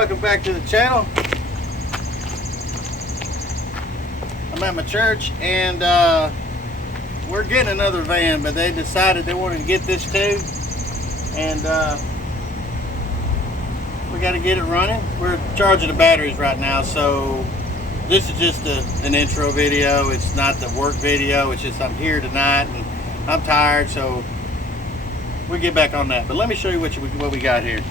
welcome back to the channel. I'm at my church and we're getting another van, but they decided they wanted to get this too, and we got to get it running. We're charging the batteries right now, so this is just an intro video. It's not the work video. It's just I'm here tonight and I'm tired, so we'll get back on that. But let me show you what we got here.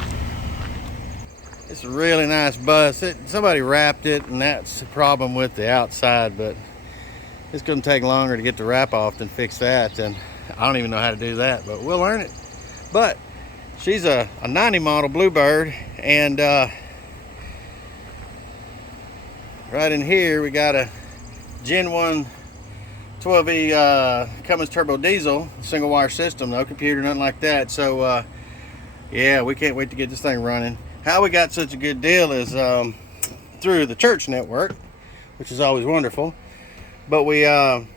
It's a really nice bus. Somebody wrapped it, and that's the problem with the outside, but it's going to take longer to get the wrap off than fix that, and I don't even know how to do that, but we'll learn it. But she's a 90 model Bluebird, and right in here we got a Gen 1 12E Cummins turbo diesel, single wire system, no computer, nothing like that. So yeah, we can't wait to get this thing running. How we got such a good deal is through the church network, which is always wonderful. But we the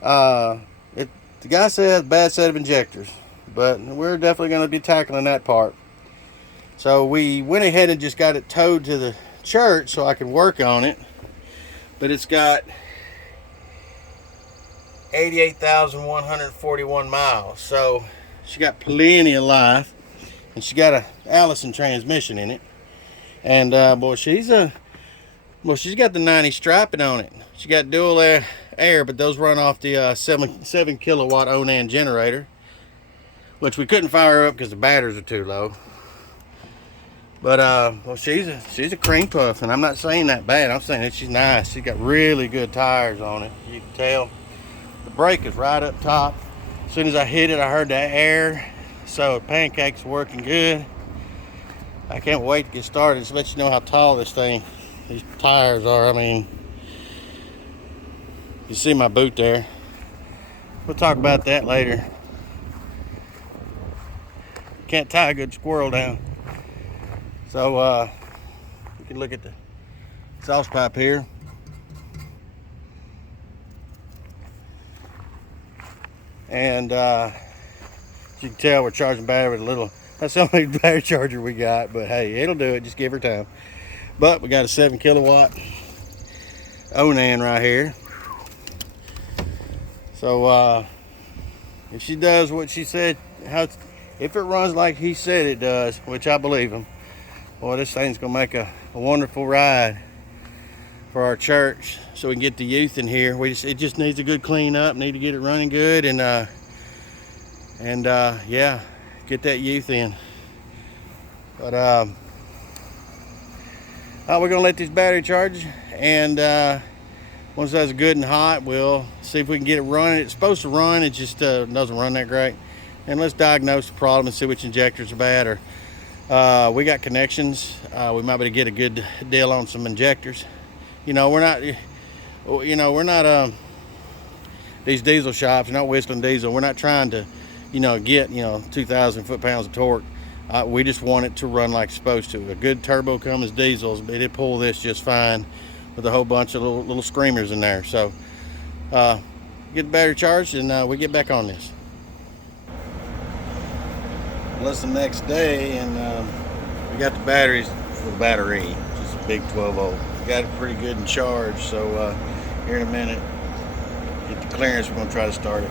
guy said bad set of injectors, but we're definitely going to be tackling that part. So we went ahead and just got it towed to the church so I can work on it. But it's got 88,141 miles, so she got plenty of life. And she got a Allison transmission in it, and boy, she's got the 90 striping on it. She got dual air, but those run off the 7 kilowatt Onan generator, which we couldn't fire up because the batteries are too low. But well, she's a cream puff, and I'm not saying that bad. I'm saying that she's nice. She's got really good tires on it. You can tell the brake is right up top. As soon as I hit it, I heard that air. So pancakes working good. I can't wait to get started. Just let you know how tall these tires are. I mean, you see my boot there. We'll talk about that later. Can't tie a good squirrel down. So you can look at the exhaust pipe here. And you can tell we're charging battery with a little, that's the only battery charger we got, but hey, it'll do it, just give her time. But we got a 7 kilowatt Onan right here. So if she does what she said, if it runs like he said it does, which I believe him, boy, this thing's gonna make a wonderful ride for our church, so we can get the youth in here. It just needs a good clean up, need to get it running good, and yeah, get that youth in. But we're gonna let this battery charge, and once that's good and hot, we'll see if we can get it running. It's supposed to run, it just doesn't run that great. And let's diagnose the problem and see which injectors are bad, or we got connections. We might be able to get a good deal on some injectors. We're not these diesel shops, not Whistling Diesel. We're not trying to get 2,000 foot-pounds of torque. We just want it to run like it's supposed to. A good turbo Cummins diesels, it'll pull this just fine with a whole bunch of little screamers in there. So get the battery charged, and we get back on this. Well, it's the next day, and we got the battery, just a big 12 volt. We got it pretty good and charged, so here in a minute, get the clearance, we're going to try to start it.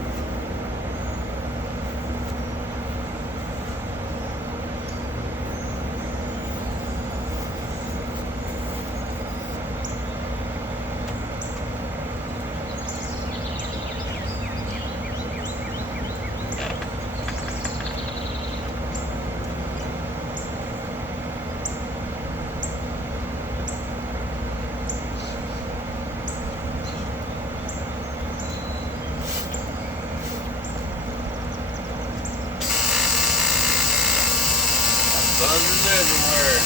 Buzzers everywhere.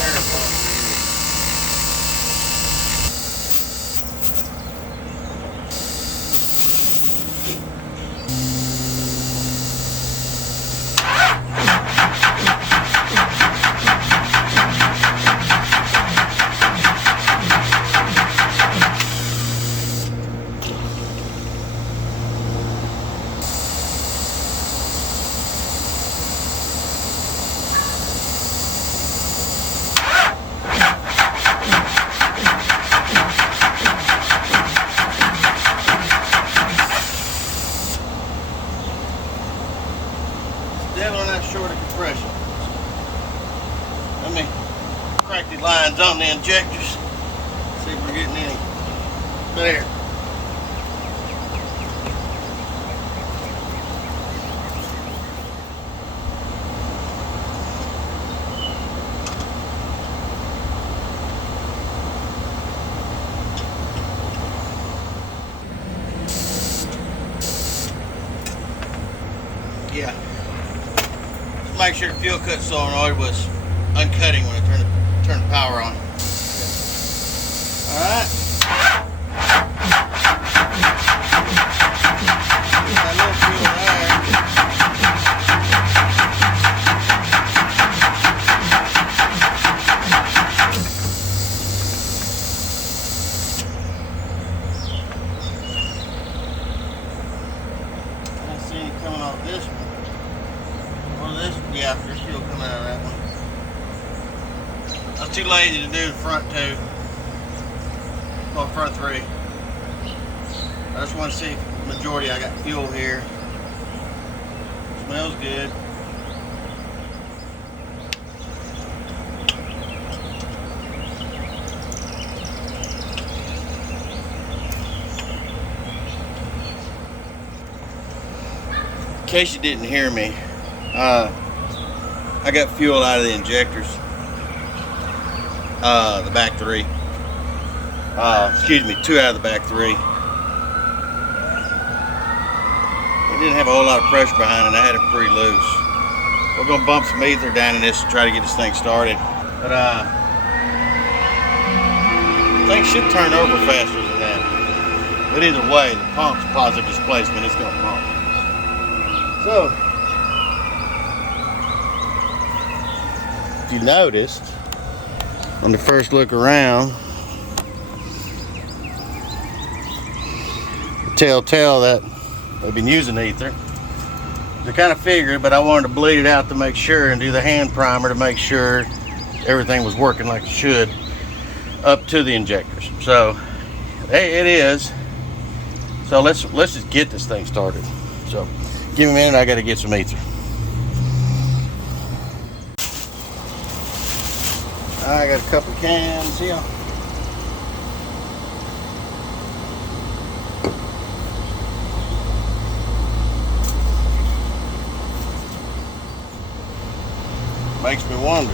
Air pump. crank these lines on the injectors. See if we're getting any. There. Yeah. Just make sure the fuel cut solenoid was uncutting when I turned the power on. All right. That little fuel there. I don't see any coming off this one. Or this, yeah, there's fuel coming out of that one. I was too lazy to do the front two. Well, front three. I just want to see the majority. I got fuel here. Smells good. In case you didn't hear me, I got fuel out of the injectors. The back three. Excuse me, 2 out of the back 3. It didn't have a whole lot of pressure behind it. I had it pretty loose. We're gonna bump some ether down in this to try to get this thing started. But things should turn over faster than that. But either way, the pump's positive displacement. It's gonna pump. So, if you noticed on the first look around, telltale that they've been using ether. I kind of figured, but I wanted to bleed it out to make sure and do the hand primer to make sure everything was working like it should up to the injectors. So it is. So let's just get this thing started. So give me a minute, I got to get some ether. I got a couple of cans here. Makes me wonder.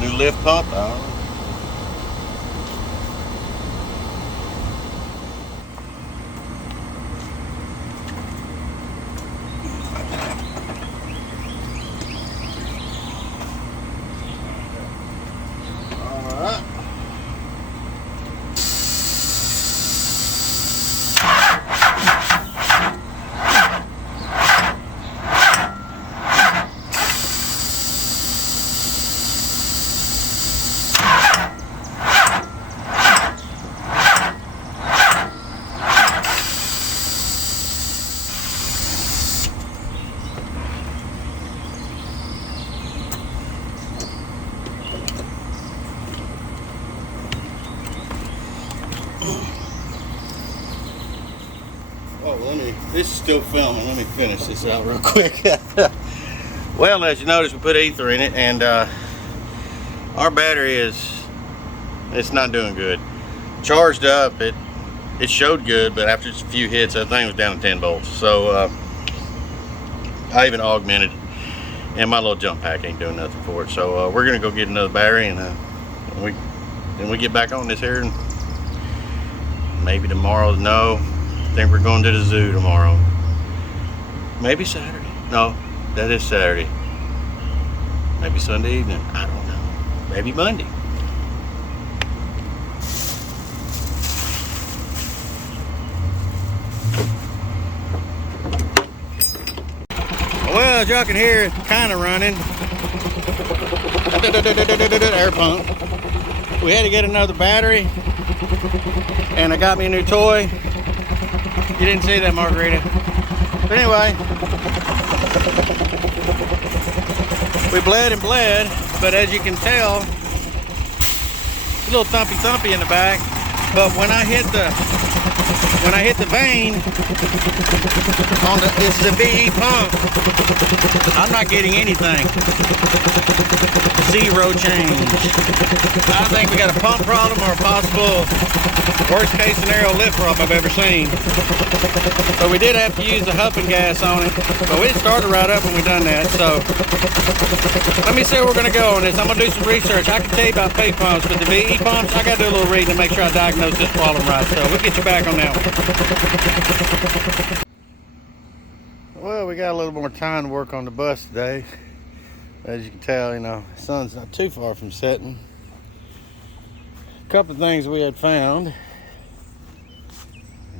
New lift pump? I don't know. This is still filming. Let me finish this out real quick. Well, as you notice, we put ether in it, and our battery it's not doing good. Charged up, it showed good, but after just a few hits, that thing was down to 10 volts. So I even augmented, and my little jump pack ain't doing nothing for it. So we're gonna go get another battery, and then we get back on this here, and maybe tomorrow. No. I think we're going to the zoo tomorrow. Maybe Saturday. No, that is Saturday. Maybe Sunday evening. I don't know. Maybe Monday. Well, as y'all can hear, it's kind of running. Air pump. We had to get another battery, and I got me a new toy. You didn't see that, Margarita. But anyway, we bled and bled, but as you can tell, a little thumpy in the back. But when I hit the when I hit the vein on this is a VE pump, I'm not getting anything. Zero change. I think we got a pump problem or a possible worst case scenario lift problem I've ever seen. So we did have to use the huffing gas on it, but we started right up when we done that. So let me see where we're gonna go on this. I'm gonna do some research. I can tell you about pay pumps, but the VE pumps, I gotta do a little reading to make sure I diagnose this problem right. So we'll get you back on that one. Well, we got a little more time to work on the bus today. As you can tell, you know, the sun's not too far from setting. A couple of things we had found, as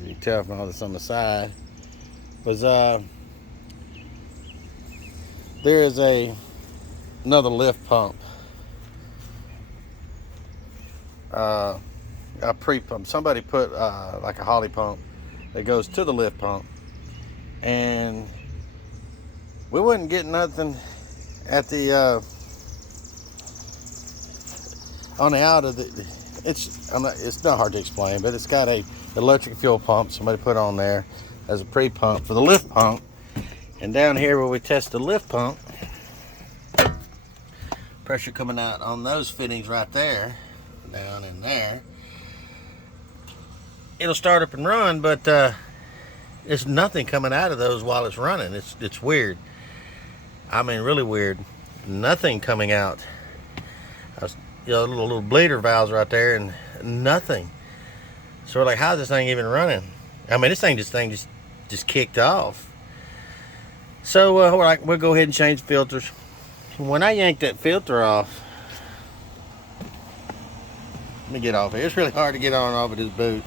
you can tell from all this on the side, was there is another lift pump, a pre-pump. Somebody put like a holly pump that goes to the lift pump, and we wouldn't get nothing at the on the out of the. It's not hard to explain, but it's got a electric fuel pump somebody put on there as a pre-pump for the lift pump. And down here where we test the lift pump, pressure coming out on those fittings right there, down in there, it'll start up and run, but there's nothing coming out of those while it's running. It's weird. I mean, really weird. Nothing coming out. You know, little bleeder valves right there, and nothing. So we're like, how's this thing even running? I mean, this thing just kicked off. So we're like, we'll go ahead and change filters. When I yanked that filter off, let me get off here. It's really hard to get on and off of this boot.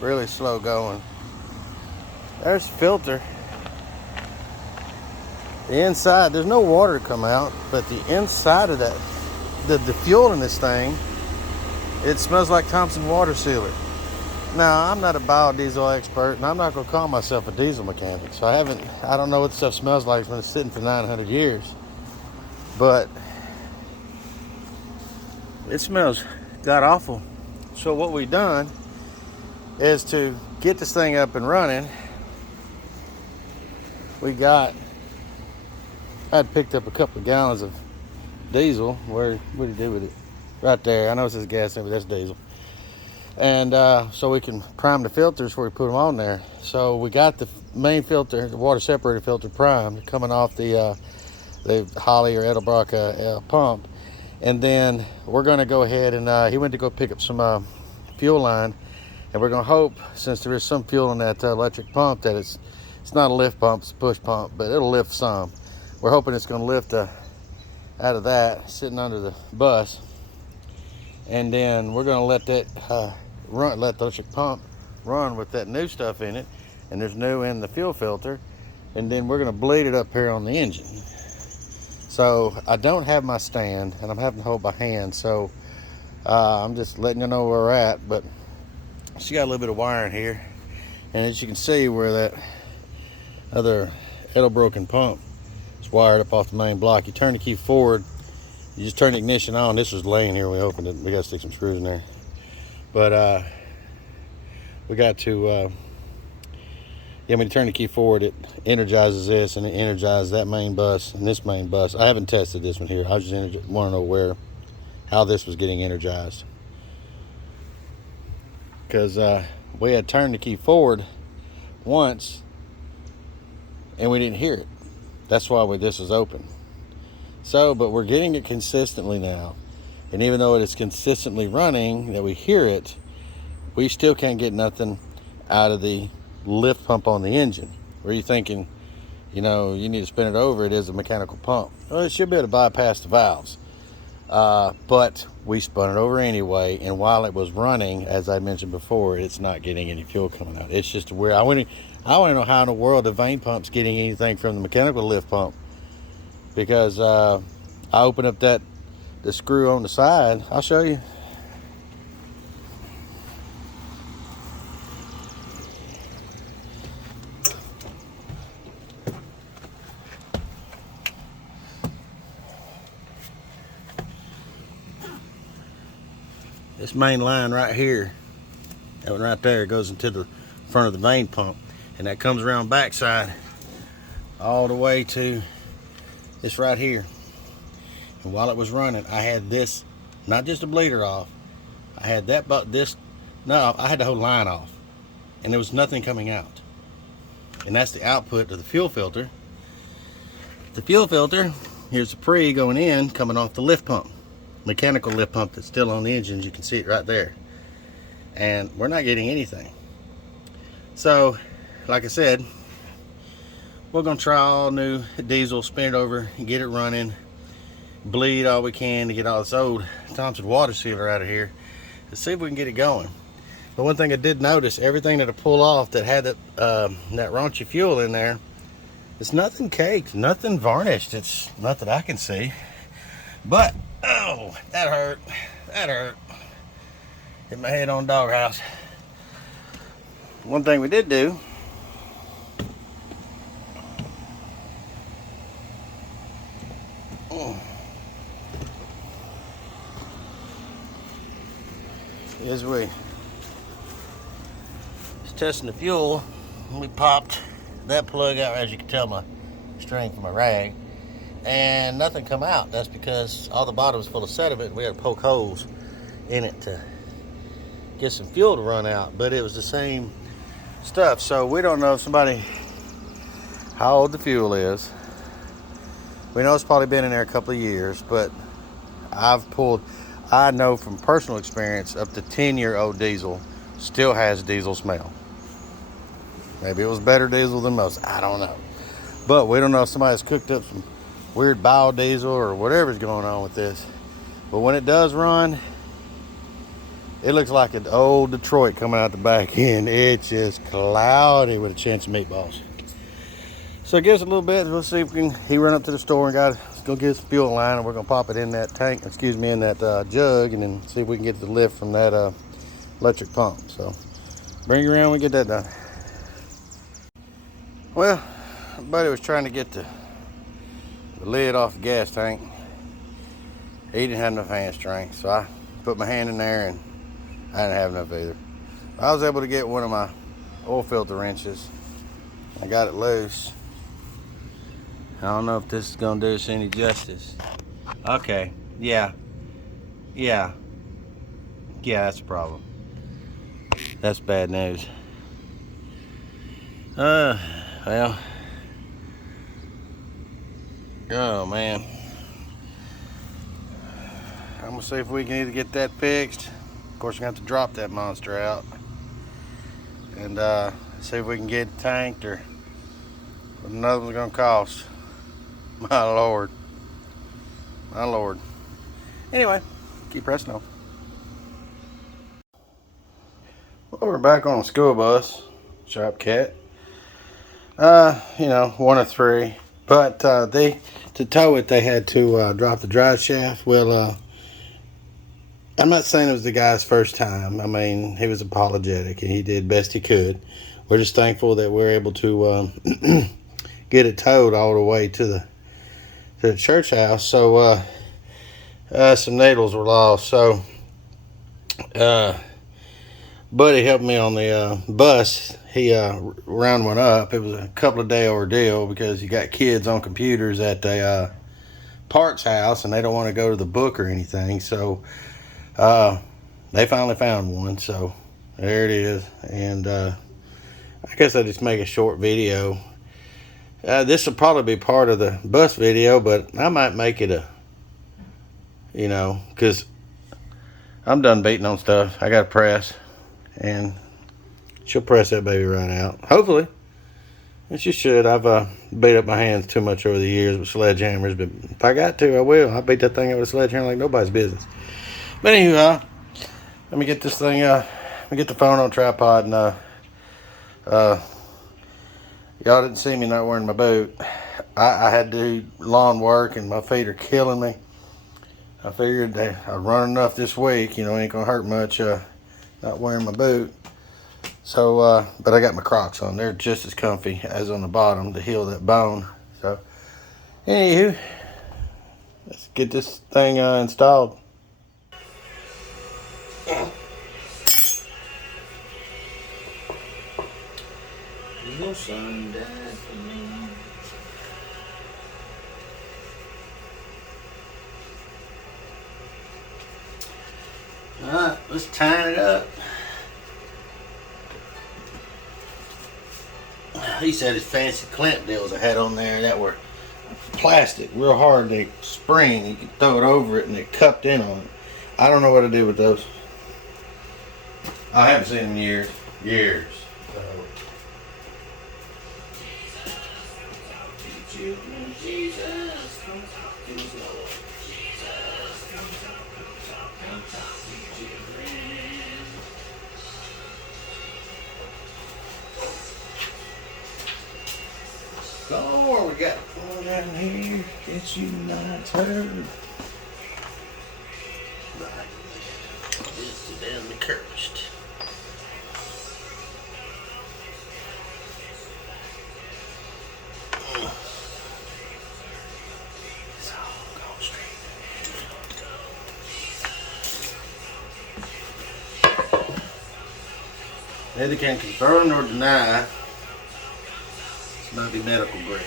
Really slow going. There's the filter. The inside, there's no water to come out, but the inside of that, the fuel in this thing, it smells like Thompson water sealer. Now, I'm not a biodiesel expert, and I'm not going to call myself a diesel mechanic, so I don't know what stuff smells like when it's sitting for 900 years, but it smells god awful. So what we've done is to get this thing up and running. I'd picked up a couple of gallons of diesel. What did he do with it? Right there. I know it says gas in, but that's diesel. And so we can prime the filters before we put them on there. So we got the main filter, the water separator filter, primed, coming off the Holly or Edelbrock pump. And then we're going to go ahead and he went to go pick up some fuel line, and we're going to hope, since there is some fuel in that electric pump, that it's not a lift pump, it's a push pump, but it'll lift some. We're hoping it's going to lift out of that, sitting under the bus. And then we're going to let that let the electric pump run with that new stuff in it, and there's new in the fuel filter. And then we're going to bleed it up here on the engine. So I don't have my stand, and I'm having to hold by hand, so I'm just letting you know where we're at. But she got a little bit of wiring here, and as you can see where that other Edelbrock pump is wired up off the main block, you turn the key forward, you just turn the ignition on. This was laying here when we opened it. We got to stick some screws in there, but we got to when you turn the key forward, it energizes this, and it energizes that main bus and this main bus. I haven't tested this one here. I just want to know how this was getting energized, because we had turned the key forward once and we didn't hear it. That's why this is open. So, but we're getting it consistently now, and even though it is consistently running, that we hear it, we still can't get nothing out of the lift pump on the engine. Where you thinking, you need to spin it over, it is a mechanical pump. Well, it should be able to bypass the valves, but we spun it over anyway, and while it was running, as I mentioned before, it's not getting any fuel coming out. It's just weird. I want to know how in the world the vane pump's getting anything from the mechanical lift pump, because I open up the screw on the side. I'll show you. This main line right here That one right there goes into the front of the vane pump, and that comes around backside all the way to this right here. And while it was running, I had this, not just a bleeder off, I had that, but this, no, I had the whole line off, and there was nothing coming out. And that's the output of the fuel filter. The fuel filter, here's the pre going in, coming off the lift pump, mechanical lift pump that's still on the engine. You can see it right there. And we're not getting anything. So, like I said, we're gonna try all new diesel, spin it over, get it running, bleed all we can to get all this old Thompson water sealer out of here. Let's see if we can get it going. But one thing I did notice, everything that I pull off that had that raunchy fuel in there, it's nothing caked, nothing varnished. It's not that I can see. But, oh, that hurt. That hurt. Hit my head on doghouse. One thing we did do, is we was testing the fuel, and we popped that plug out, as you can tell my string from my rag, and nothing come out. That's because all the bottom was full of sediment, and we had to poke holes in it to get some fuel to run out, but it was the same stuff. So we don't know if somebody, how old the fuel is. We know it's probably been in there a couple of years, but I know from personal experience, up to 10-year-old diesel still has diesel smell. Maybe it was better diesel than most, I don't know. But we don't know if somebody's cooked up some weird biodiesel or whatever's going on with this. But when it does run, it looks like an old Detroit coming out the back end. It's just cloudy with a chance of meatballs. So give us a little bit. We'll see if we can. He ran up to the store and got go get us a fuel line, and we're gonna pop it in that tank. Excuse me, in that jug, and then see if we can get the lift from that electric pump. So bring it around. We get that done. Well, buddy was trying to get the lid off the gas tank. He didn't have enough hand strength, so I put my hand in there, and I didn't have enough either. I was able to get one of my oil filter wrenches. I got it loose. I don't know if this is gonna do us any justice. Okay, yeah, that's a problem. That's bad news. Well, oh man. I'm gonna see if we can either get that fixed. Of course, we're gonna have to drop that monster out and see if we can get it tanked, or what another one's gonna cost. My Lord. My Lord. Anyway, keep pressing on. Well, we're back on the school bus. Sharp cat. One of three. But to tow it, they had to drop the drive shaft. Well, I'm not saying it was the guy's first time. I mean, he was apologetic, and he did best he could. We're just thankful that we're able to get it towed all the way to the church house. So some needles were lost. So Buddy helped me on the bus. He round one up. It was a couple of day ordeal because you got kids on computers at the parts house, and they don't want to go to the book or anything. So they finally found one. So there it is. And I guess I just make a short video. This will probably be part of the bus video, but I might make it because I'm done beating on stuff. I got to press, and she'll press that baby right out. Hopefully. And she should. I've beat up my hands too much over the years with sledgehammers, but if I got to, I will. I beat that thing up with a sledgehammer like nobody's business. But anywho, let me get this thing, let me get the phone on tripod, and y'all didn't see me not wearing my boot. I had to do lawn work, and my feet are killing me. I figured I'd run enough this week, ain't gonna hurt much not wearing my boot. So, but I got my Crocs on. They're just as comfy as on the bottom to heal that bone. So, anywho, let's get this thing installed. little son died for me. Alright, let's tie it up. These had his fancy clamp deals I had on there that were plastic, real hard. They spring. You could throw it over it and they cupped in on it. I don't know what to do with those. I haven't seen them in years. So. Oh, we got one down here. It's united. Right. This is down the cursed. It's all gone straight. Neither can confirm nor deny. This might be medical grade.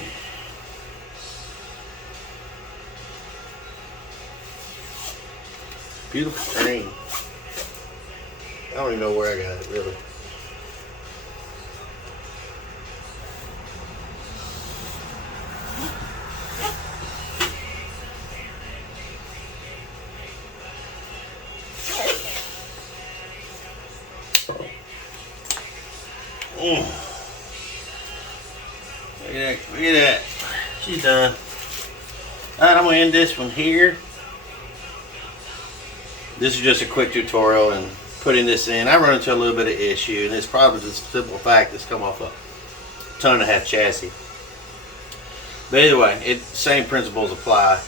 Beautiful train. I don't even know where I got it, really. Look at that. She's done. Alright, I'm going to end this one here. This is just a quick tutorial and putting this in. I run into a little bit of issue, and it's probably just a simple fact that's come off a 1.5 ton chassis. But anyway, same principles apply.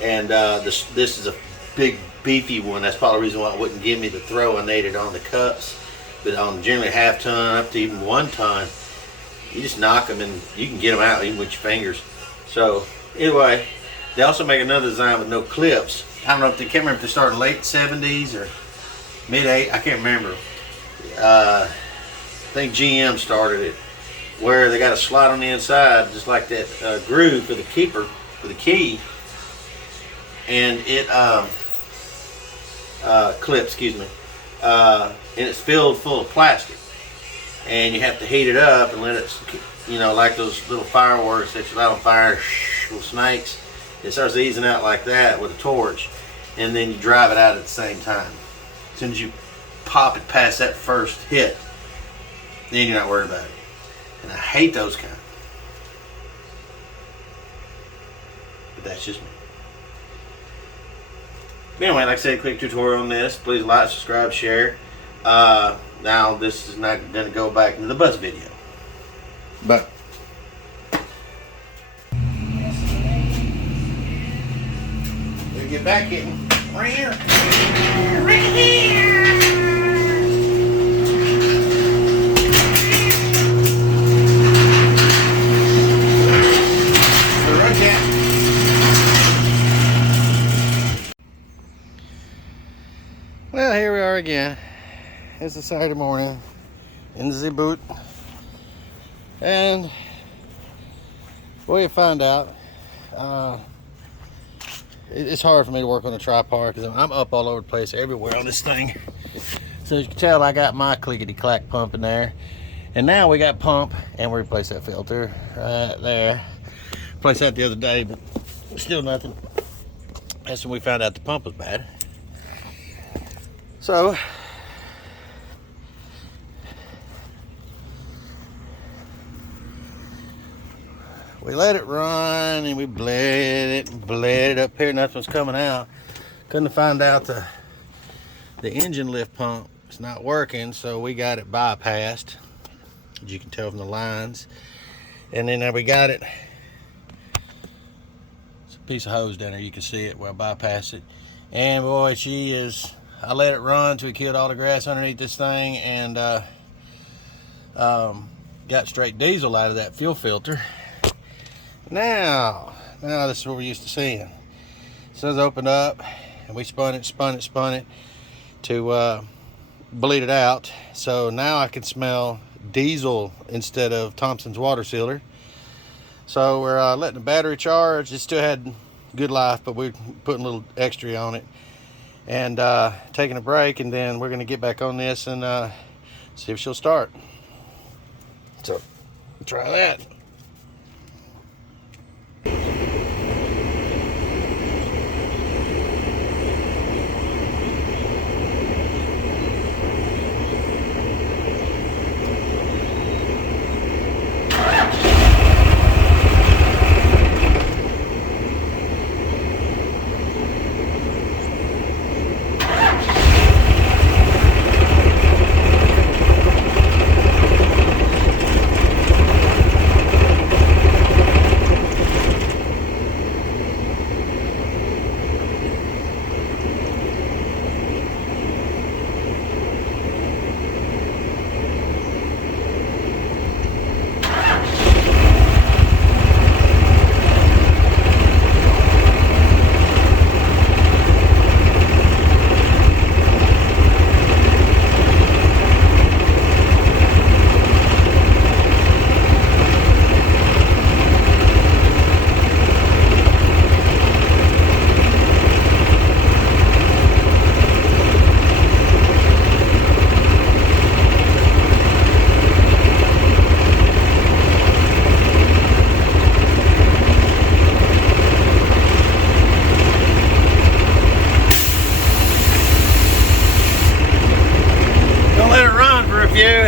And this is a big beefy one. That's probably the reason why it wouldn't give me the throw I needed on the cups. But on generally 1/2 ton up to even 1 ton, you just knock them and you can get them out even with your fingers. So anyway, they also make another design with no clips. I don't know if they can't remember if they started late 70s or mid 80s. I can't remember. I think GM started it, where they got a slot on the inside, just like that groove for the keeper, for the key, and it clip, excuse me, and it's filled full of plastic, and you have to heat it up and let it, you know, like those little fireworks that you light on fire with snakes. It starts easing out like that with a torch, and then you drive it out at the same time. As soon as you pop it past that first hit, then you're not worried about it. And I hate those kind. But that's just me. But anyway, like I said, quick tutorial on this. Please like, subscribe, share. Now this is not going to go back into the bus video. But we'll get back hitting right here. Right here. Well, here we are again. It's a Saturday morning in the boot, and what you find out, it's hard for me to work on a tripod because I'm up all over the place everywhere on this thing. So as you can tell, I got my clickety-clack pump in there, and now we got pump, and we replaced that filter right there. Replaced that the other day, but still nothing. That's when we found out the pump was bad. So we let it run and we bled it up here. Nothing's coming out. Couldn't find out the engine lift pump is not working, so we got it bypassed, as you can tell from the lines. And then we got it. It's a piece of hose down there. You can see it where I bypassed it. And boy, I let it run till it killed all the grass underneath this thing, and got straight diesel out of that fuel filter. Now this is what we're used to seeing. So it's opened up, and we spun it to bleed it out. So now I can smell diesel instead of Thompson's water sealer. So we're letting the battery charge. It still had good life, but we're putting a little extra on it, and taking a break, and then we're going to get back on this and see if she'll start. So try that.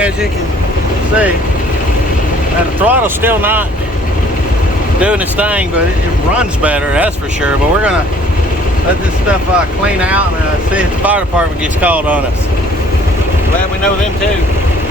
As you can see, and the throttle's still not doing its thing, but it runs better, that's for sure. But we're gonna let this stuff clean out and see if the fire department gets called on us. Glad we know them too.